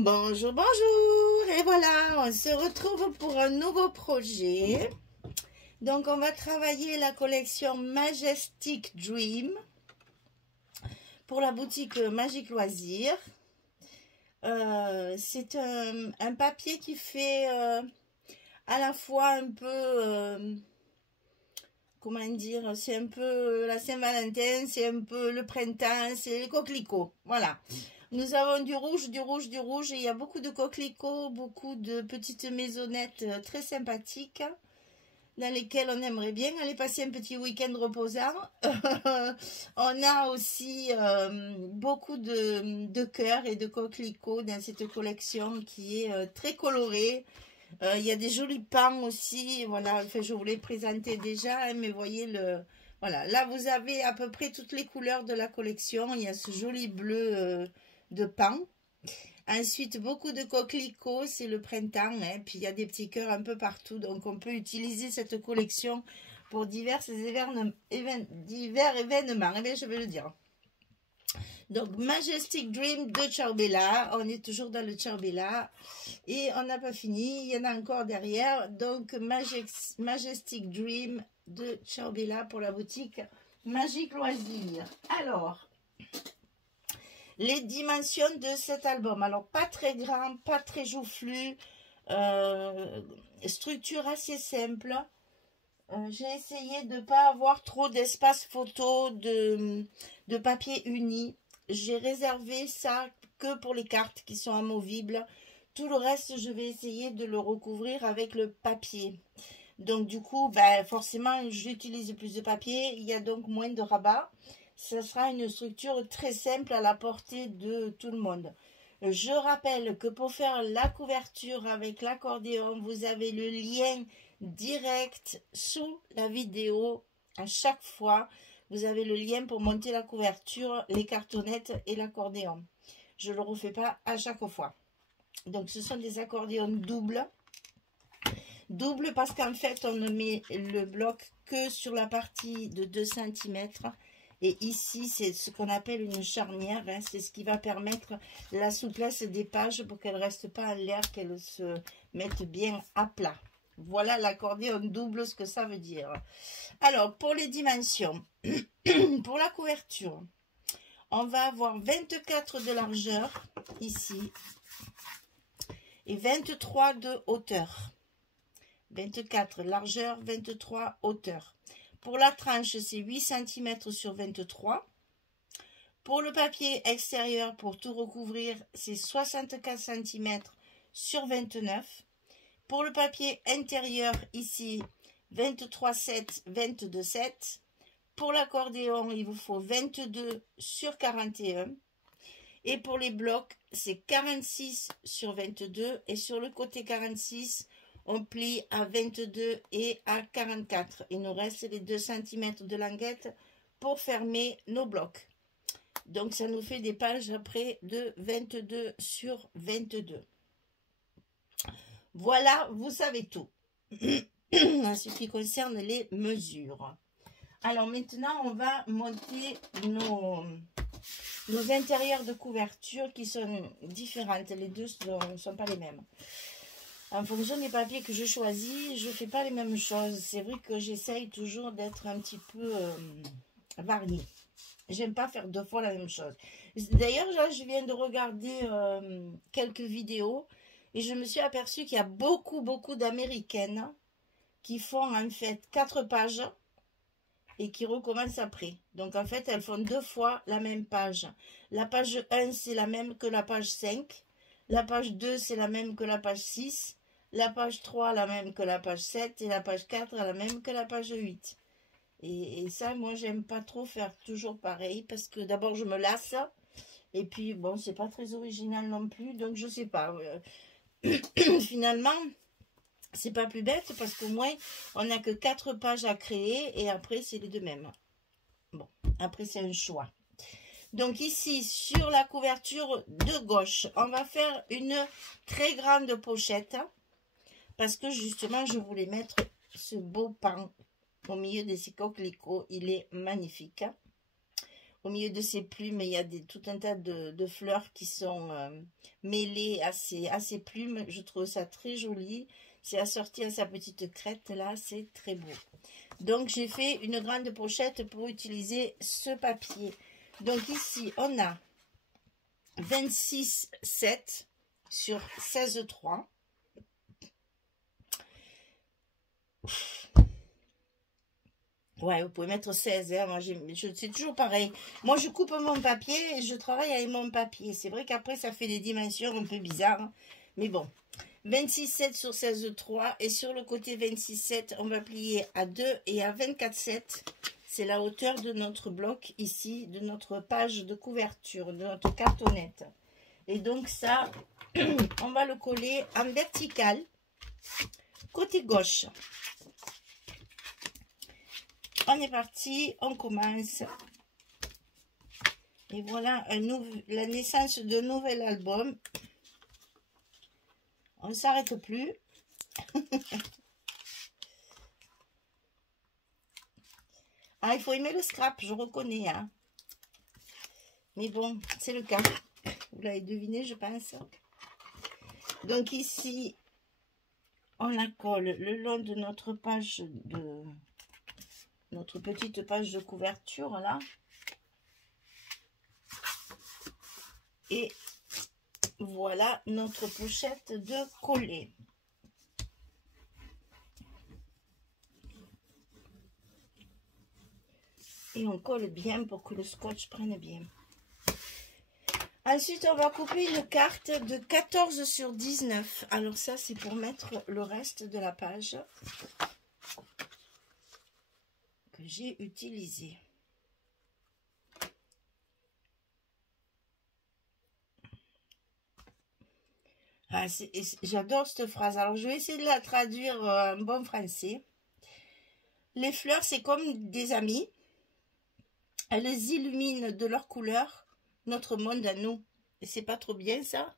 Bonjour, bonjour, et voilà, on se retrouve pour un nouveau projet. Donc on va travailler la collection Majestic Dream pour la boutique Magique Loisirs. C'est un papier qui fait à la fois un peu, comment dire, c'est un peu la Saint-Valentin, c'est un peu le printemps, c'est le coquelicot, voilà. Nous avons du rouge, du rouge, du rouge, et il y a beaucoup de coquelicots, beaucoup de petites maisonnettes très sympathiques, dans lesquelles on aimerait bien aller passer un petit week-end reposant. On a aussi beaucoup de cœurs et de coquelicots dans cette collection qui est très colorée. Il y a des jolis pans aussi, voilà, enfin, je vous l'ai présenté déjà, hein, mais voyez le... Voilà, là vous avez à peu près toutes les couleurs de la collection. Il y a ce joli bleu de pan. Ensuite, beaucoup de coquelicots, c'est le printemps, hein, puis il y a des petits cœurs un peu partout, donc on peut utiliser cette collection pour divers événements, eh bien, je vais le dire. Donc, Majestic Dream de Ciao Bella. On est toujours dans le Ciao Bella. Et on n'a pas fini. Il y en a encore derrière. Donc, Majestic Dream de Ciao Bella pour la boutique Magique Loisirs. Alors, les dimensions de cet album. Alors, pas très grand, pas très joufflu. Structure assez simple. J'ai essayé de ne pas avoir trop d'espace photo de papier uni. J'ai réservé ça que pour les cartes qui sont amovibles. Tout le reste, je vais essayer de le recouvrir avec le papier. Donc du coup, ben, forcément, j'utilise plus de papier. Il y a donc moins de rabat. Ce sera une structure très simple à la portée de tout le monde. Je rappelle que pour faire la couverture avec l'accordéon, vous avez le lien direct sous la vidéo. À chaque fois, vous avez le lien pour monter la couverture, les cartonnettes et l'accordéon. Je ne le refais pas à chaque fois. Donc, ce sont des accordéons doubles. Double parce qu'en fait, on ne met le bloc que sur la partie de 2 cm. Et ici, c'est ce qu'on appelle une charnière. Hein, c'est ce qui va permettre la souplesse des pages pour qu'elles ne restent pas en l'air, qu'elles se mettent bien à plat. Voilà l'accordéon double, ce que ça veut dire. Alors, pour les dimensions, pour la couverture, on va avoir 24 de largeur, ici, et 23 de hauteur. 24 largeur, 23 hauteur. Pour la tranche, c'est 8 cm sur 23. Pour le papier extérieur, pour tout recouvrir, c'est 64 cm sur 29. Pour le papier intérieur, ici, 23,7, 22,7. Pour l'accordéon, il vous faut 22 sur 41. Et pour les blocs, c'est 46 sur 22. Et sur le côté 46, on plie à 22 et à 44. Il nous reste les 2 cm de languette pour fermer nos blocs. Donc, ça nous fait des pages après de 22 sur 22. Voilà, vous savez tout en ce qui concerne les mesures. Alors maintenant, on va monter nos intérieurs de couverture qui sont différentes. Les deux ne sont pas les mêmes. En fonction des papiers que je choisis, je ne fais pas les mêmes choses. C'est vrai que j'essaye toujours d'être un petit peu variée. J'aime pas faire 2 fois la même chose. D'ailleurs, là, je viens de regarder quelques vidéos et je me suis aperçue qu'il y a beaucoup d'Américaines qui font en fait 4 pages et qui recommencent après. Donc en fait, elles font 2 fois la même page. La page 1, c'est la même que la page 5. La page 2, c'est la même que la page 6. La page 3, la même que la page 7. Et la page 4, la même que la page 8. Et ça, moi, j'aime pas trop faire toujours pareil. Parce que d'abord, je me lasse. Et puis, bon, c'est pas très original non plus. Donc, je sais pas. Finalement, c'est pas plus bête. Parce qu'au moins, on n'a que 4 pages à créer. Et après, c'est les deux mêmes. Bon, après, c'est un choix. Donc ici, sur la couverture de gauche, on va faire une très grande pochette. Parce que justement, je voulais mettre ce beau pan au milieu de ces coquelicots. Il est magnifique. au milieu de ces plumes, il y a tout un tas de fleurs qui sont mêlées à ces plumes. Je trouve ça très joli. C'est assorti à sa petite crête là, c'est très beau. Donc j'ai fait une grande pochette pour utiliser ce papier. Donc ici on a 26,7 sur 16,3. Ouais, vous pouvez mettre 16, hein. Moi, c'est toujours pareil. Moi, je coupe mon papier et je travaille avec mon papier. C'est vrai qu'après, ça fait des dimensions un peu bizarres, hein. Mais bon, 26,7 sur 16,3. Et sur le côté 26,7, on va plier à 2 et à 24,7. C'est la hauteur de notre bloc ici, de notre page de couverture, de notre cartonnette. Et donc ça, on va le coller en vertical, côté gauche. On est parti, on commence. Et voilà la naissance d'un nouvel album. On ne s'arrête plus. Ah, il faut aimer le scrap, je reconnais, hein. Mais bon, c'est le cas. Vous l'avez deviné, je pense. Donc ici, on la colle le long de notre page de... notre petite page de couverture là, et voilà notre pochette de coller. Et on colle bien pour que le scotch prenne bien. Ensuite on va couper une carte de 14 sur 19. Alors ça c'est pour mettre le reste de la page que j'ai utilisé. Ah, j'adore cette phrase. Alors, je vais essayer de la traduire en bon français. Les fleurs, c'est comme des amis. Elles illuminent de leur couleur notre monde à nous. Et c'est pas trop bien, ça?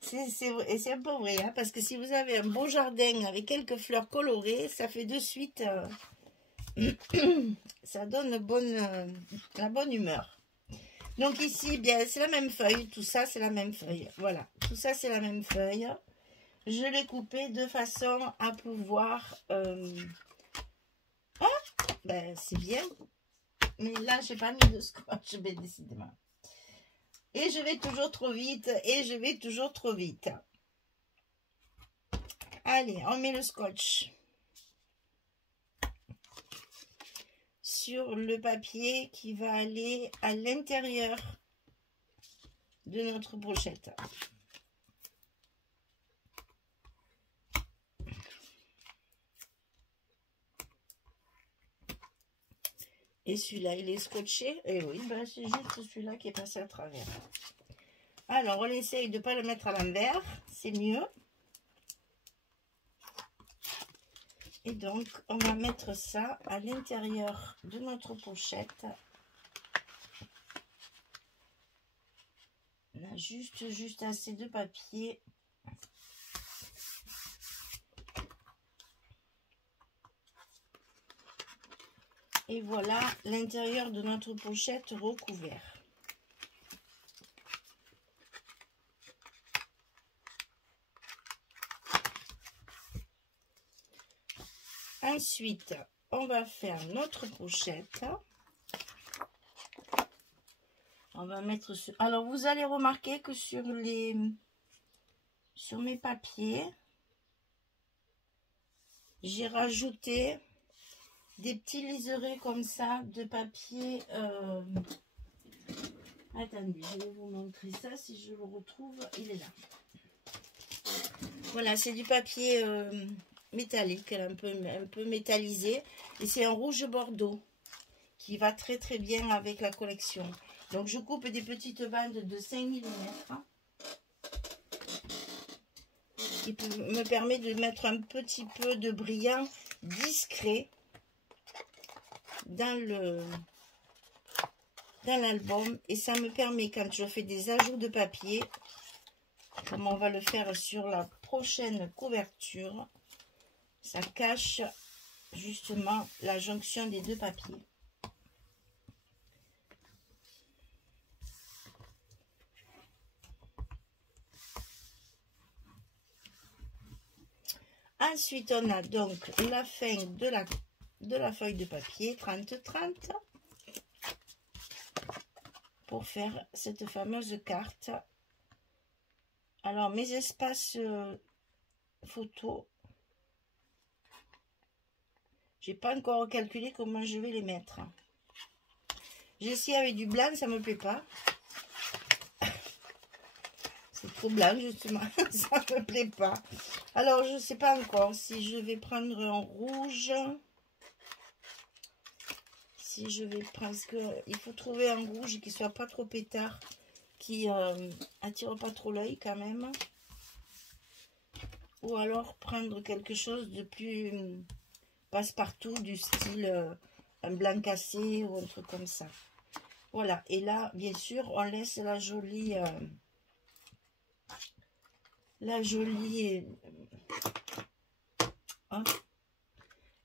C'est un peu vrai, hein, parce que si vous avez un beau jardin avec quelques fleurs colorées, ça fait de suite... ça donne la bonne humeur. Donc ici, bien, c'est la même feuille. Tout ça, c'est la même feuille. Voilà. Tout ça, c'est la même feuille. Je l'ai coupé de façon à pouvoir... Ah, ben, c'est bien. Mais là, j'ai pas mis de scotch, ben, décidément. Et je vais toujours trop vite. Et je vais toujours trop vite. Allez, on met le scotch sur le papier qui va aller à l'intérieur de notre pochette. Et celui-là, il est scotché. Et oui, ben c'est juste celui-là qui est passé à travers. Alors, on essaye de ne pas le mettre à l'envers. C'est mieux. Et donc, on va mettre ça à l'intérieur de notre pochette. On a juste assez de papier. Et voilà l'intérieur de notre pochette recouvert. Ensuite, on va faire notre pochette. On va mettre sur... Alors, vous allez remarquer que sur mes papiers, j'ai rajouté des petits liserés comme ça de papier. Attendez, je vais vous montrer ça si je le retrouve. Il est là. Voilà, c'est du papier métallique, un peu métallisé. Et c'est en rouge bordeaux qui va très très bien avec la collection. Donc je coupe des petites bandes de 5 mm. Qui me permet de mettre un petit peu de brillant discret dans l'album. Et ça me permet, quand je fais des ajouts de papier, comme on va le faire sur la prochaine couverture, ça cache justement la jonction des deux papiers. Ensuite, on a donc la fin de la feuille de papier 30-30 pour faire cette fameuse carte. Alors, mes espaces photos, j'ai pas encore calculé comment je vais les mettre. J'ai essayé avec du blanc, ça me plaît pas. C'est trop blanc justement, ça me plaît pas. Alors je sais pas encore si je vais prendre un rouge. Si je vais prendre, parce que il faut trouver un rouge qui soit pas trop pétard, qui attire pas trop l'œil quand même. Ou alors prendre quelque chose de plus passe-partout, du style un blanc cassé ou un truc comme ça. Voilà, et là bien sûr on laisse la jolie hein,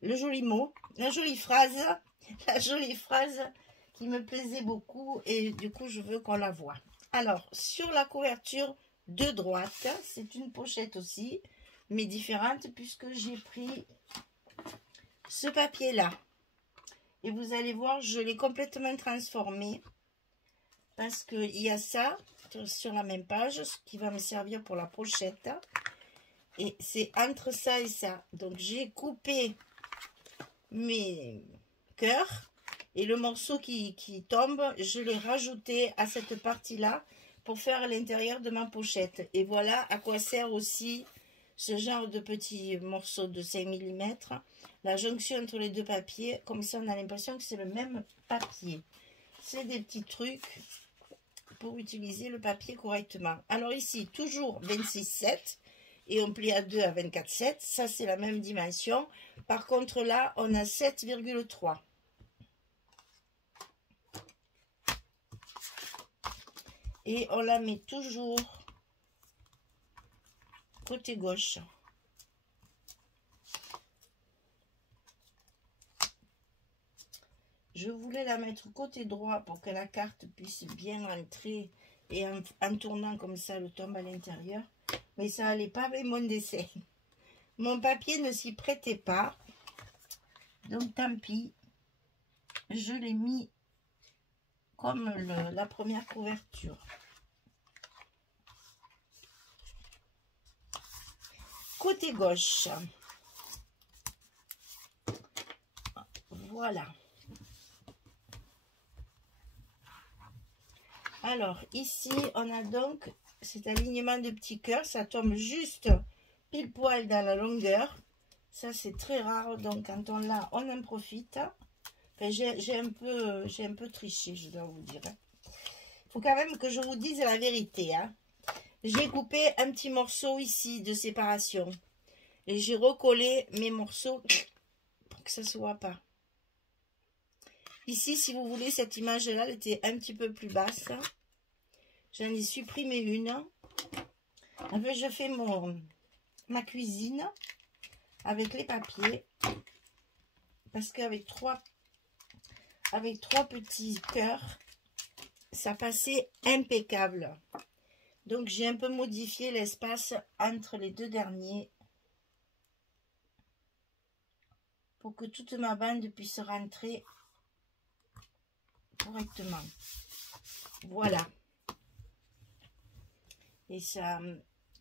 le joli mot, la jolie phrase qui me plaisait beaucoup, et du coup je veux qu'on la voit. Alors sur la couverture de droite, c'est une pochette aussi, mais différente, puisque j'ai pris ce papier là, et vous allez voir, je l'ai complètement transformé, parce qu'il y a ça sur la même page, ce qui va me servir pour la pochette, et c'est entre ça et ça. Donc j'ai coupé mes cœurs, et le morceau qui tombe, je l'ai rajouté à cette partie là pour faire l'intérieur de ma pochette. Et voilà à quoi sert aussi ce genre de petits morceaux de 5 mm, la jonction entre les deux papiers, comme ça on a l'impression que c'est le même papier. C'est des petits trucs pour utiliser le papier correctement. Alors ici, toujours 26,7 et on plie à 2 à 24,7. Ça, c'est la même dimension. Par contre, là, on a 7,3. Et on la met toujours côté gauche. Je voulais la mettre côté droit pour que la carte puisse bien rentrer, et en tournant comme ça, le tombe à l'intérieur. Mais ça n'allait pas avec mon dessin. Mon papier ne s'y prêtait pas. Donc tant pis. Je l'ai mis comme la première couverture. Côté gauche. Voilà. Alors, ici, on a donc cet alignement de petits cœurs. Ça tombe juste pile poil dans la longueur. Ça, c'est très rare. Donc, quand on l'a, on en profite. Enfin, j'ai un peu triché, je dois vous dire. Il faut quand même que je vous dise la vérité. Hein. J'ai coupé un petit morceau ici de séparation. Et j'ai recollé mes morceaux pour que ça ne se voit pas. Ici, si vous voulez, cette image-là, elle était un petit peu plus basse. J'en ai supprimé une. En fait, je fais ma cuisine avec les papiers. Parce qu'avec trois petits cœurs, ça passait impeccable. Donc, j'ai un peu modifié l'espace entre les deux derniers pour que toute ma bande puisse rentrer correctement. Voilà. Et ça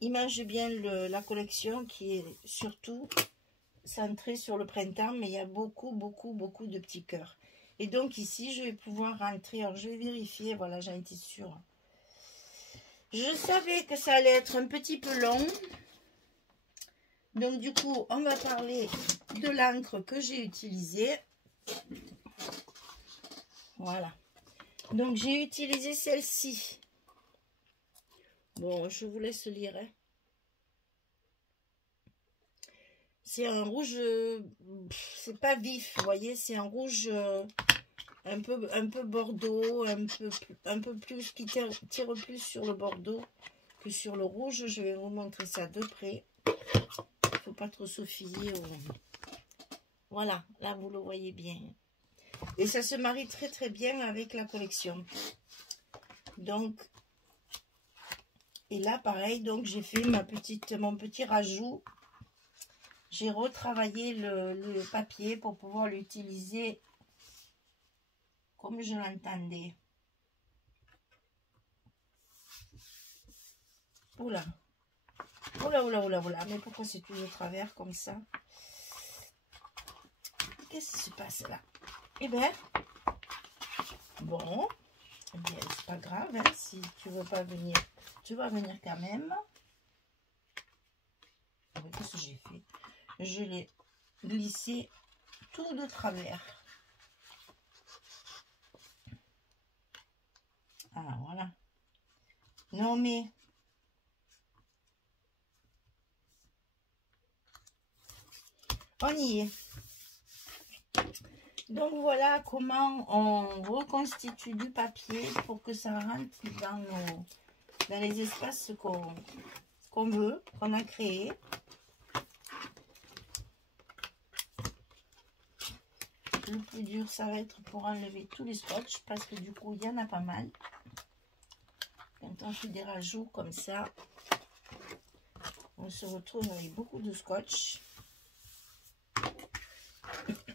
image bien la collection qui est surtout centrée sur le printemps, mais il y a beaucoup de petits cœurs. Et donc ici, je vais pouvoir rentrer. Alors, je vais vérifier. Voilà, j'en étais sûre. Je savais que ça allait être un petit peu long. Donc, du coup, on va parler de l'encre que j'ai utilisée. Voilà. Donc, j'ai utilisé celle-ci. Bon, je vous laisse lire. Hein. C'est un rouge, c'est pas vif, vous voyez, c'est un rouge un peu bordeaux, un peu plus, qui tire plus sur le bordeaux que sur le rouge. Je vais vous montrer ça de près. Il faut pas trop se fier au... Voilà, là vous le voyez bien. Et ça se marie très bien avec la collection. Donc, et là pareil, donc j'ai fait mon petit rajout j'ai retravaillé le papier pour pouvoir l'utiliser comme je l'entendais. Oula. Oula, oula, oula, oula. Mais pourquoi c'est tout de travers comme ça? Qu'est-ce qui se passe là? Eh bien, bon, eh bien, c'est pas grave, hein, si tu veux pas venir, tu vas venir quand même. Qu'est-ce que j'ai fait? Je l'ai glissé tout de travers. Ah, voilà. Non, mais... on y est. Donc, voilà comment on reconstitue du papier pour que ça rentre dans les espaces qu'on veut, qu'on a créé. Le plus dur, ça va être pour enlever tous les scotch parce que du coup, il y en a pas mal. Quand on fait des rajouts comme ça, on se retrouve avec beaucoup de scotch.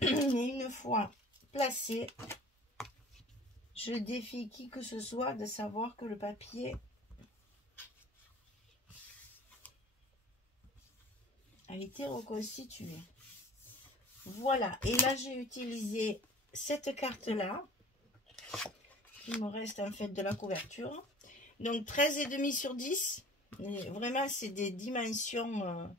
Et une fois placé, je défie qui que ce soit de savoir que le papier a été reconstitué. Voilà, et là j'ai utilisé cette carte là, il me reste en fait de la couverture. Donc 13,5 sur 10, et vraiment c'est des dimensions...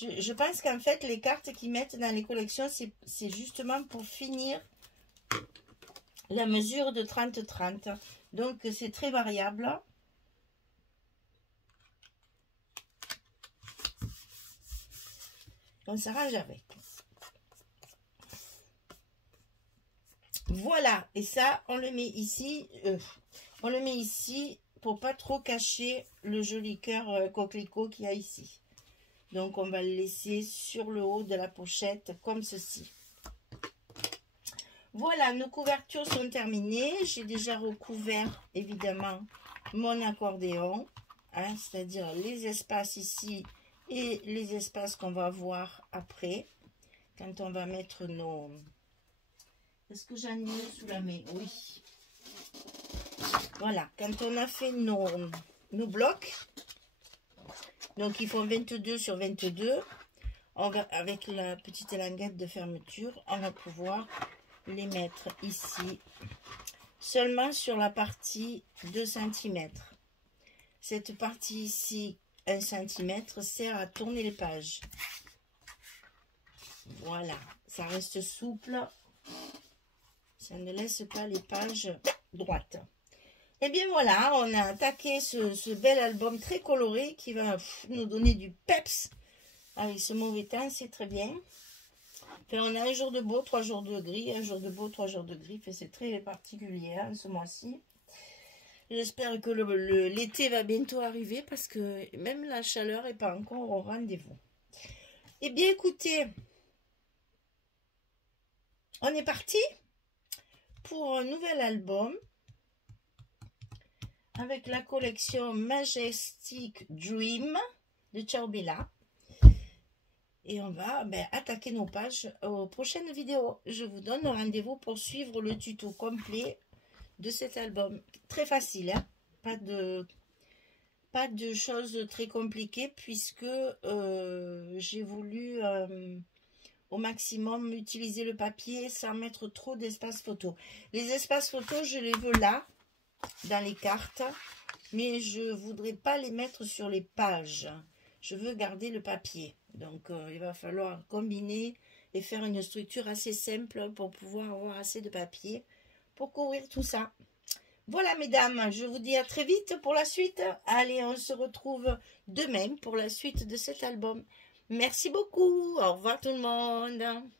Je pense qu'en fait, les cartes qu'ils mettent dans les collections, c'est justement pour finir la mesure de 30-30. Donc, c'est très variable. On s'arrange avec. Voilà. Et ça, on le met ici. On le met ici pour pas trop cacher le joli cœur coquelicot qu'il y a ici. Donc, on va le laisser sur le haut de la pochette, comme ceci. Voilà, nos couvertures sont terminées. J'ai déjà recouvert, évidemment, mon accordéon. Hein, c'est-à-dire les espaces ici et les espaces qu'on va voir après. Quand on va mettre nos... Est-ce que j'en ai sous la main? Oui. Voilà, quand on a fait nos blocs... Donc, ils font 22 sur 22. On va, avec la petite languette de fermeture, on va pouvoir les mettre ici. Seulement sur la partie 2 cm. Cette partie ici, 1 cm, sert à tourner les pages. Voilà. Ça reste souple. Ça ne laisse pas les pages droites. Et bien voilà, on a attaqué ce bel album très coloré qui va nous donner du peps avec ce mauvais temps, c'est très bien. Enfin, on a un jour de beau, 3 jours de gris, un jour de beau, 3 jours de gris. C'est très particulier hein, ce mois-ci. J'espère que l'été va bientôt arriver parce que même la chaleur n'est pas encore au rendez-vous. Eh bien écoutez, on est parti pour un nouvel album. Avec la collection Majestic Dream de Ciao Bella. Et on va attaquer nos pages aux prochaines vidéos. Je vous donne rendez-vous pour suivre le tuto complet de cet album. Très facile, hein? Pas de choses très compliquées puisque j'ai voulu au maximum utiliser le papier sans mettre trop d'espace photo. Les espaces photos, je les veux là. Dans les cartes, mais je voudrais pas les mettre sur les pages. Je veux garder le papier. Donc, il va falloir combiner et faire une structure assez simple pour pouvoir avoir assez de papier pour couvrir tout ça. Voilà, mesdames, je vous dis à très vite pour la suite. Allez, on se retrouve demain pour la suite de cet album. Merci beaucoup. Au revoir tout le monde.